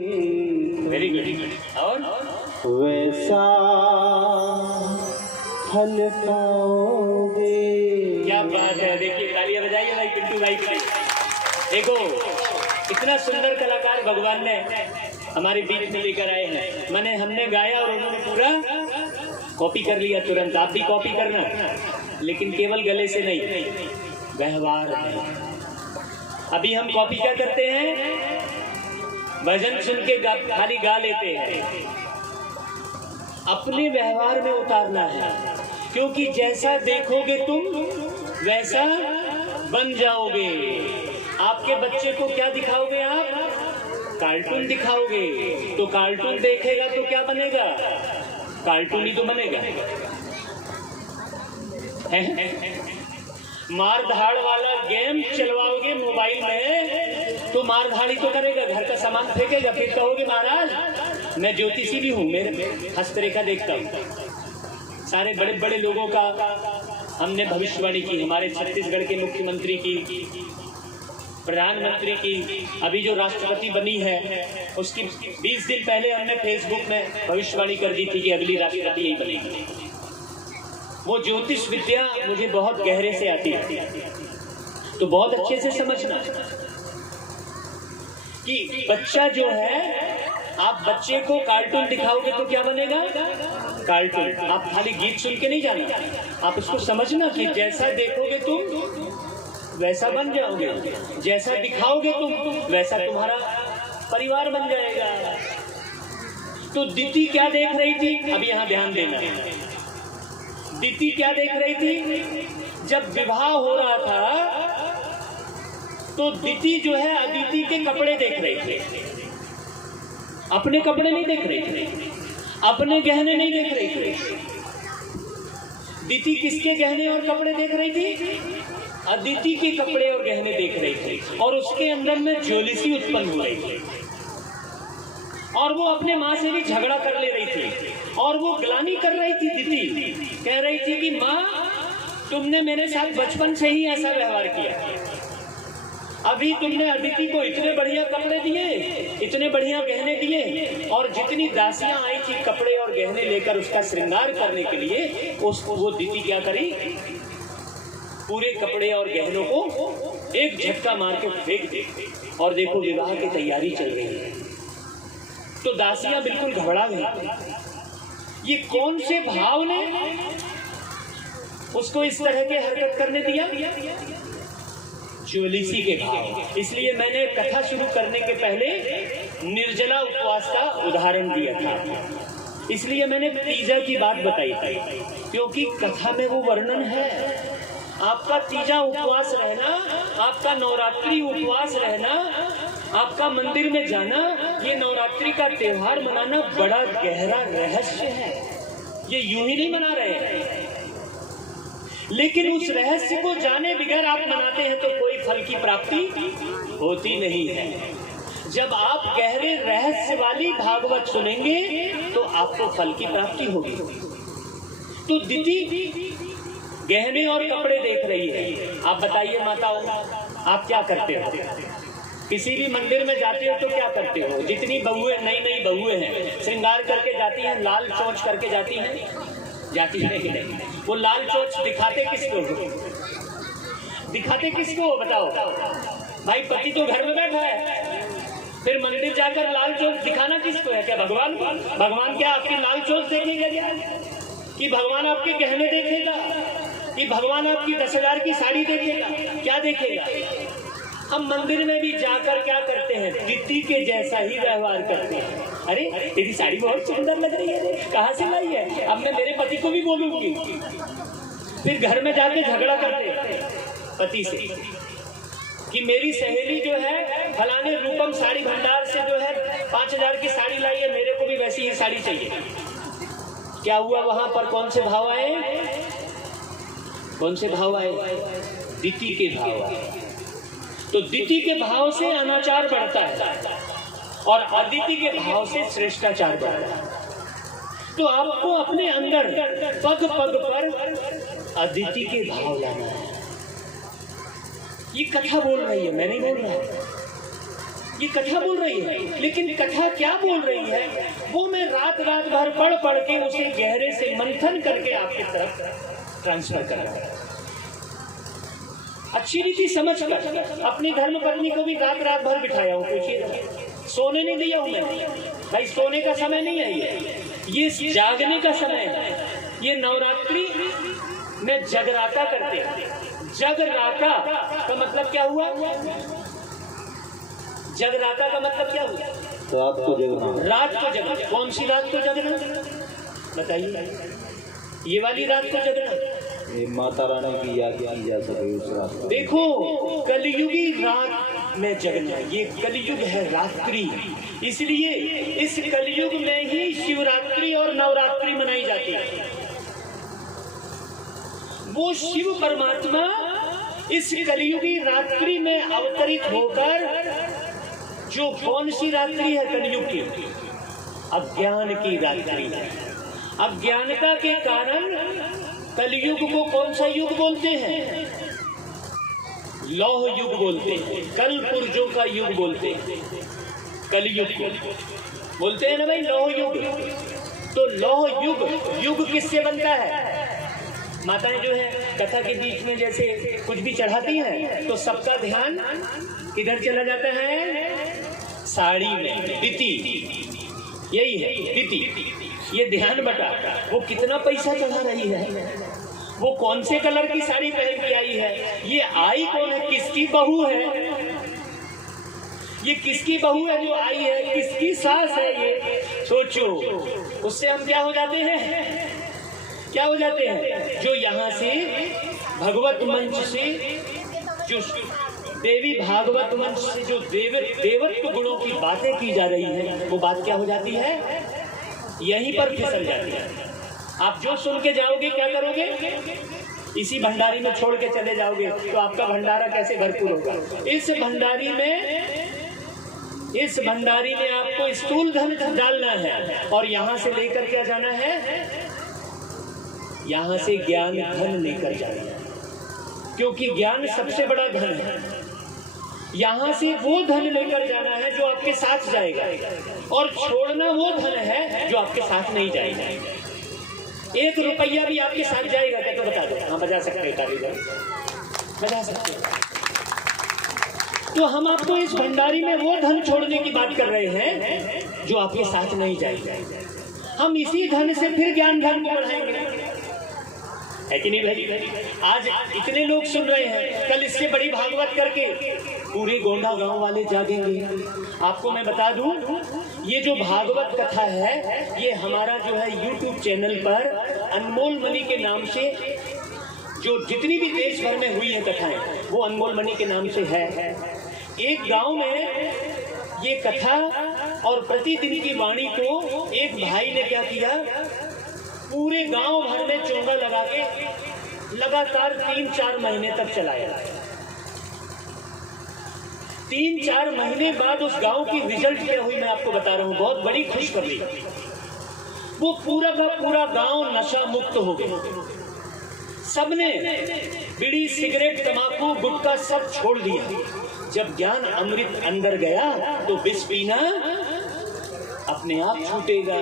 Very good. और वैसा फल पाओगे। क्या बात है, देखिए तालियां बजाइए भाई पिंटू भाई की। देखो इतना सुंदर कलाकार भगवान ने हमारे बीच में लेकर आए हैं। मैंने हमने गाया और उन्होंने पूरा कॉपी कर लिया तुरंत। आप भी कॉपी करना, लेकिन केवल गले से नहीं, व्यवहार में। अभी हम कॉपी क्या करते हैं, भजन सुन के खाली गा लेते हैं, अपने व्यवहार में उतारना है। क्योंकि जैसा देखोगे तुम वैसा बन जाओगे। आपके बच्चे को क्या दिखाओगे आप, कार्टून दिखाओगे, तो कार्टून देखेगा तो क्या बनेगा, कार्टून ही तो बनेगा। मार धाड़ वाला गेम चलवाओगे मोबाइल में तो मार धाड़ ही तो करेगा, घर का सामान फेंकेगा। फिर कहोगे महाराज मैं ज्योतिषी भी हूँ, मेरे हस्तरेखा देखता हूँ। सारे बड़े बड़े लोगों का हमने भविष्यवाणी की, हमारे छत्तीसगढ़ के मुख्यमंत्री की, प्रधानमंत्री की, अभी जो राष्ट्रपति बनी है उसकी 20 दिन पहले हमने फेसबुक में भविष्यवाणी कर दी थी कि अगली राष्ट्रपति यही बनेगी। वो ज्योतिष विद्या मुझे बहुत गहरे से आती है, तो बहुत अच्छे से समझना कि बच्चा जो है, आप बच्चे को कार्टून दिखाओगे तो क्या बनेगा, कार्टून। आप खाली गीत सुन के नहीं जाना, आप उसको समझना कि जैसा देखोगे तुम वैसा बन जाओगे, जैसा दिखाओगे तुम वैसा तुम्हारा परिवार बन जाएगा। तो दीदी क्या देख रही थी, अब यहाँ ध्यान देना। दीदी क्या देख रही थी, जब विवाह हो रहा था तो दीदी जो है अदिति के कपड़े देख रही थी, अपने कपड़े नहीं देख रही थी, अपने गहने नहीं देख रही थी। दीदी किसके गहने और कपड़े देख रही थी, अदिति के कपड़े और गहने देख रही थी, और उसके अंदर में ज्वेलिसी उत्पन्न हो रही थी। और वो अपने माँ से भी झगड़ा कर ले रही थी, और वो ग्लानि कर रही थी। दीदी कह रही थी कि माँ तुमने मेरे साथ बचपन से ही ऐसा व्यवहार किया, अभी तुमने अदिति को इतने बढ़िया कपड़े दिए, इतने बढ़िया गहने दिए, और जितनी दासियां आई थी कपड़े और गहने लेकर उसका श्रृंगार करने के लिए, उसको वो दीदी क्या करी, पूरे कपड़े और गहनों को एक झटका मार के फेंक दे। और देखो विवाह की तैयारी चल रही है, तो दासियां बिल्कुल घबरा गई। ये कौन से भाव ने उसको इस तरह के हरकत करने दिया, ज्वेलिसी के भाव। इसलिए मैंने कथा शुरू करने के पहले निर्जला उपवास का उदाहरण दिया था, इसलिए मैंने तीजा की बात बताई थी, क्योंकि कथा में वो वर्णन है। आपका तीजा उपवास रहना, आपका नवरात्रि उपवास रहना, आपका मंदिर में जाना, ये नवरात्रि का त्योहार मनाना बड़ा गहरा रहस्य है। ये यूं ही नहीं मना रहे हैं, लेकिन उस रहस्य को जाने बगैर आप मनाते हैं तो कोई फल की प्राप्ति होती नहीं है। जब आप गहरे रहस्य वाली भागवत सुनेंगे तो आपको फल की प्राप्ति होगी। तो दीदी गहने और कपड़े देख रही है। आप बताइए माताओं, आप क्या करते हो? किसी भी मंदिर में जाते हो तो क्या करते हो? जितनी बहुएं, नई नई बहुएं हैं, श्रृंगार करके जाती हैं, लाल चोंच करके जाती हैं, जाती नहीं। वो लाल चोंच दिखाते किसको, दिखाते किसको बताओ भाई? पति तो घर में बैठा है, फिर मंदिर जाकर लाल चोंच दिखाना किसको है? क्या भगवान को? भगवान क्या आपकी लाल चोंच देखेगा क्या? कि भगवान आपके गहने देखेगा? कि भगवान आपकी 10,000 की साड़ी देखेगा? क्या देखेगा? हम मंदिर में भी जाकर क्या करते हैं? दीदी के जैसा ही व्यवहार करते हैं। अरे तेरी साड़ी बहुत सुंदर लग रही है, कहाँ से लाई है? अब मैं मेरे पति को भी बोलूंगी। फिर घर में जाके झगड़ा करते पति से कि मेरी सहेली जो है फलाने रूपम साड़ी भंडार से जो है 5,000 की साड़ी लाई है, मेरे को भी वैसी ही साड़ी चाहिए। क्या हुआ वहां पर? कौन से भाव आए? कौन से भाव आए? दीदी के भाव आए। तो दीदी के भाव से अनाचार बढ़ता है और अदिति के भाव से श्रेष्ठाचार बढ़ता है। तो आपको अपने अंदर पग पग पर अदिति के भाव लाना है। ये कथा बोल रही है, मैं नहीं बोल रहा। ये कथा बोल रही है, लेकिन कथा क्या बोल रही है वो मैं रात रात भर पढ़ पढ़ के उसे गहरे से मंथन करके आपकी तरफ ट्रांसफर कर रहा हूं। अच्छी रीति समझ कर अपनी धर्म पत्नी को भी रात रात भर बिठाया हूं। पूछिए, सोने नहीं दिया हूं मैं भाई, सोने का समय नहीं है ये जागने का समय है। ये नवरात्रि में जगराता करते हैं। जगराता का मतलब क्या हुआ? जगराता का मतलब क्या हुआ? रात को जगना। रात को जगना। कौन सी रात को जगना बताइए? ये वाली रात को जगना, ये माता रानी की याद की जा सके उस रात को। देखो कलयुगी रात में जगना, ये कलयुग है रात्रि, इसलिए इस कलयुग में ही शिवरात्रि और नवरात्रि मनाई जाती है। वो शिव परमात्मा इस कलयुगी रात्रि में अवतरित होकर, जो कौन सी रात्रि है कलयुग की? अज्ञान की रात्रि है। अज्ञानता के कारण कलयुग को कौन सा युग बोलते हैं? लौह युग बोलते हैं, कल पुर्जों का युग बोलते हैं, कलयुग बोलते हैं ना भाई, लौह युग। तो लौह युग, युग किससे बनता है? माताएं जो है कथा के बीच में जैसे कुछ भी चढ़ाती हैं तो सबका ध्यान किधर चला जाता है? साड़ी में, दिति, यही है दिति। ये ध्यान बटा, वो कितना पैसा चढ़ा रही है, वो कौन से कलर की साड़ी पहन के आई है, ये आई कौन है, किसकी बहू है, ये किसकी बहू है जो आई है, किसकी सास है ये? सोचो, उससे हम क्या हो जाते हैं? क्या हो जाते हैं? जो यहाँ से भगवत मंच से, जो देवी भागवत मंच से जो देवत्व गुणों की बातें की जा रही है, वो बात क्या हो जाती है? यहीं पर फिसल जाती है। आप जो सुन के जाओगे क्या करोगे? इसी भंडारी में छोड़ के चले जाओगे तो आपका भंडारा कैसे भरपूर होगा? इस भंडारी में आपको स्थूल धन डालना है और यहाँ से लेकर क्या जाना है? यहाँ से ज्ञान धन लेकर जाना है, क्योंकि ज्ञान सबसे बड़ा धन है। यहाँ से वो धन लेकर जाना है जो आपके साथ जाएगा, और छोड़ना वो धन है जो आपके साथ नहीं जाएगा। 1 रुपया भी आपके साथ जाएगा क्या? तो बता दो। हाँ, बजा सकते हैं, कारीगर बजा सकते हैं। तो हम आपको इस भंडारी में वो धन छोड़ने की बात कर रहे हैं जो आपके साथ नहीं जाएगा। हम इसी धन से फिर ज्ञान धन को बढ़ाएंगे, है कि नहीं भाई? आज इतने लोग सुन रहे हैं, कल इससे बड़ी भागवत करके पूरे गोंडा गांव वाले जागेंगे। आपको मैं बता दूं, ये जो भागवत कथा है ये हमारा जो है YouTube चैनल पर अनमोल मणि के नाम से, जो जितनी भी देश भर में हुई है कथाएं, वो अनमोल मणि के नाम से है। एक गांव में ये कथा और प्रतिदिन की वाणी को एक भाई ने क्या किया, पूरे गांव भर में चोंगा लगा के लगातार 3-4 महीने तक चलाया। 3-4 महीने बाद उस गांव की रिजल्ट क्या हुई मैं आपको बता रहा हूं, बहुत बड़ी खुशखबरी। वो पूरा का पूरा गांव नशा मुक्त हो गया। सबने बीड़ी, सिगरेट, तंबाकू, गुटखा सब छोड़ दिया। जब ज्ञान अमृत अंदर गया तो विष पीना अपने आप छूटेगा।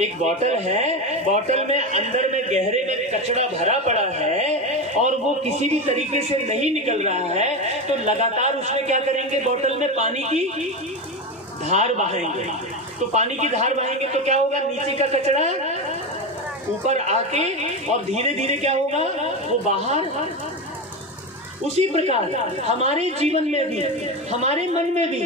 एक बोतल है, बोतल में अंदर में गहरे में कचरा भरा पड़ा है और वो किसी भी तरीके से नहीं निकल रहा है, तो लगातार उसमें क्या करेंगे, बोतल में पानी की धार बहाएंगे। तो पानी की धार बहाएंगे तो क्या होगा, नीचे का कचरा ऊपर आके और धीरे धीरे क्या होगा, वो बाहर। उसी प्रकार हमारे जीवन में भी, हमारे मन में भी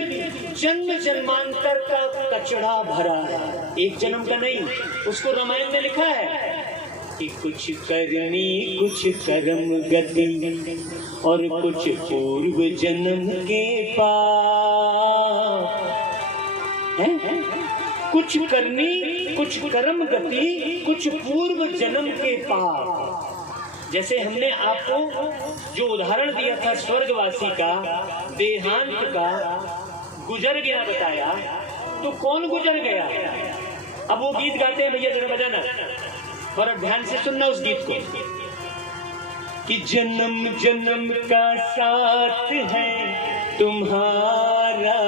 जन्म जन्मांतर का कचरा भरा है, एक जन्म का नहीं। उसको रामायण में लिखा है कि कुछ करनी कुछ कर्म गति और कुछ पूर्व जन्म के पाप है। कुछ करनी कुछ कर्म गति कुछ पूर्व जन्म के पाप। जैसे हमने आपको जो उदाहरण दिया था स्वर्गवासी का, देहांत का, गुजर गया बताया, तो कौन गुजर गया? अब वो गीत गाते हैं, भैया जरा बजाना और ध्यान से सुनना उस गीत को। कि जन्म जन्म का साथ है तुम्हारा